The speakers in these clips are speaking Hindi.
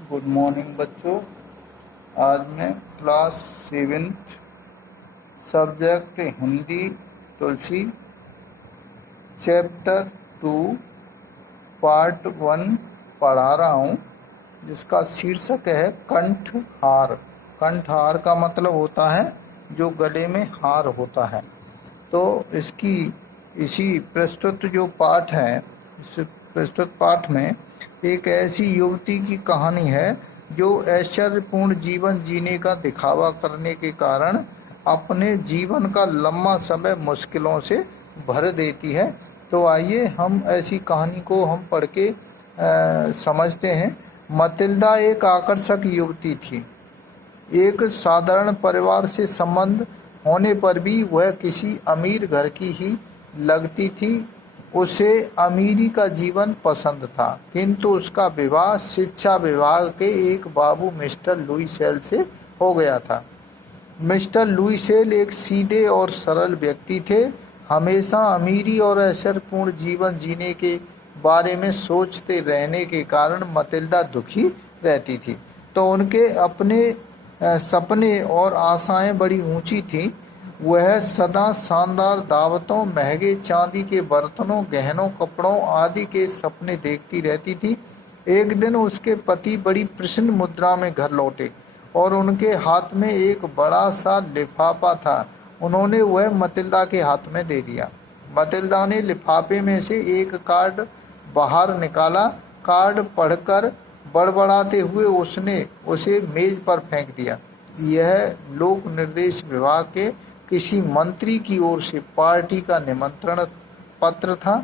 गुड मॉर्निंग बच्चों। आज मैं क्लास 7th सब्जेक्ट हिंदी तुलसी चैप्टर 2 पार्ट 1 पढ़ा रहा हूँ, जिसका शीर्षक है कंठहार। कंठहार का मतलब होता है जो गले में हार होता है। तो इसी प्रस्तुत जो पाठ है, इस प्रस्तुत पाठ में एक ऐसी युवती की कहानी है जो ऐश्वर्यपूर्ण जीवन जीने का दिखावा करने के कारण अपने जीवन का लंबा समय मुश्किलों से भर देती है। तो आइए हम ऐसी कहानी को हम पढ़ के समझते हैं। मतिल्दा एक आकर्षक युवती थी। एक साधारण परिवार से संबंध होने पर भी वह किसी अमीर घर की ही लगती थी। उसे अमीरी का जीवन पसंद था, किंतु उसका विवाह शिक्षा विभाग के एक बाबू मिस्टर लुइसेल से हो गया था। मिस्टर लुइसेल एक सीधे और सरल व्यक्ति थे। हमेशा अमीरी और ऐश्वर्यपूर्ण जीवन जीने के बारे में सोचते रहने के कारण मतिल्दा दुखी रहती थी। तो उनके अपने सपने और आशाएं बड़ी ऊंची थीं। वह सदा शानदार दावतों, महंगे चांदी के बर्तनों, गहनों, कपड़ों आदि के सपने देखती रहती थी। एक दिन उसके पति बड़ी प्रसन्न मुद्रा में घर लौटे और उनके हाथ में एक बड़ा सा लिफाफा था। उन्होंने वह मतिल्दा के हाथ में दे दिया। मतिल्दा ने लिफाफे में से एक कार्ड बाहर निकाला। कार्ड पढ़कर बड़बड़ाते हुए उसने उसे मेज पर फेंक दिया। यह लोक निर्देश विभाग के किसी मंत्री की ओर से पार्टी का निमंत्रण पत्र था।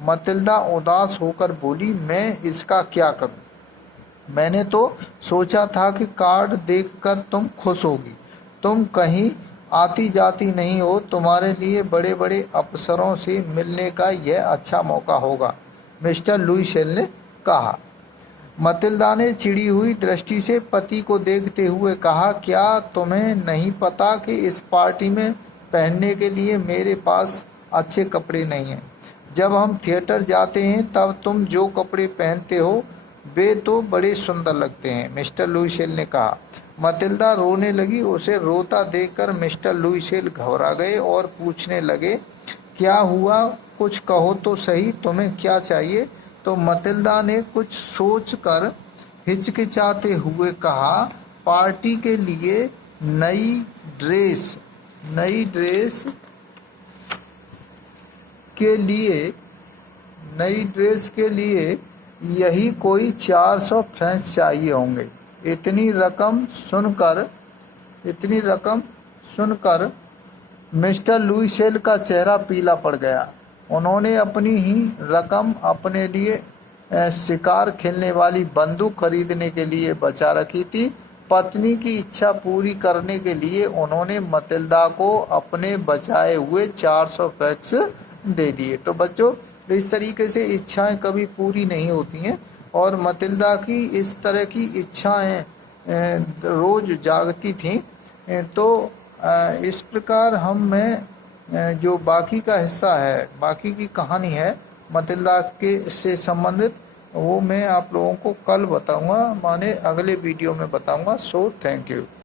मतिल्दा उदास होकर बोली, मैं इसका क्या करूं? मैंने तो सोचा था कि कार्ड देखकर तुम खुश होगी। तुम कहीं आती जाती नहीं हो, तुम्हारे लिए बड़े बड़े अफसरों से मिलने का यह अच्छा मौका होगा, मिस्टर लुइसेल ने कहा। मतिल्दा ने चिड़ी हुई दृष्टि से पति को देखते हुए कहा, क्या तुम्हें नहीं पता कि इस पार्टी में पहनने के लिए मेरे पास अच्छे कपड़े नहीं हैं? जब हम थिएटर जाते हैं तब तुम जो कपड़े पहनते हो वे तो बड़े सुंदर लगते हैं, मिस्टर लुइसेल ने कहा। मतिल्दा रोने लगी। उसे रोता देखकर मिस्टर लुइसेल घबरा गए और पूछने लगे, क्या हुआ? कुछ कहो तो सही, तुम्हें क्या चाहिए? तो मतिल्दा ने कुछ सोचकर हिचकिचाते हुए कहा, पार्टी के लिए नई ड्रेस के लिए यही कोई 400 फ्रेंच चाहिए होंगे। इतनी रकम सुनकर मिस्टर लुइसेल का चेहरा पीला पड़ गया। उन्होंने अपनी ही रकम अपने लिए शिकार खेलने वाली बंदूक खरीदने के लिए बचा रखी थी। पत्नी की इच्छा पूरी करने के लिए उन्होंने मतिल्दा को अपने बचाए हुए 400 फ्रैंक्स दे दिए। तो बच्चों, इस तरीके से इच्छाएं कभी पूरी नहीं होती हैं और मतिल्दा की इस तरह की इच्छाएं रोज जागती थीं। तो इस प्रकार जो बाकी का हिस्सा है, बाकी की कहानी है मतिल्दा के से संबंधित, वो मैं आप लोगों को कल बताऊंगा, माने अगले वीडियो में बताऊंगा। So thank you.